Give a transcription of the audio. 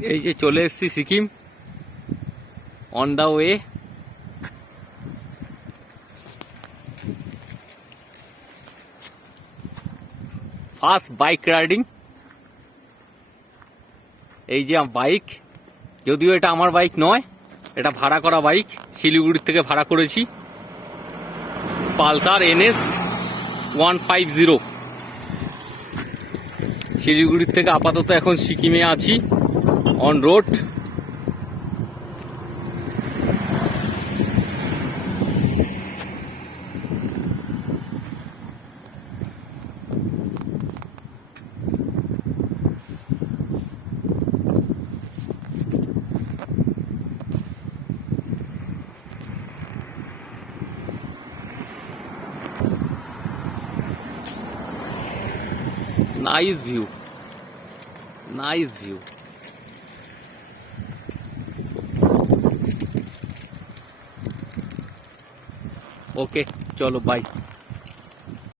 এই যে চলে এসেছি Sikkim, on the way. First bike riding. এই যে বাইক, যদিও এটা আমার বাইক নয়, এটা ভাড়া করা বাইক, শিলিগুড়ির থেকে ভাড়া করেছি। Pulsar NS 150। শিলিগুড়ির থেকে আপাতত এখন সিকিমে আছি, on road. Nice view, nice view. Okay, chalo bye.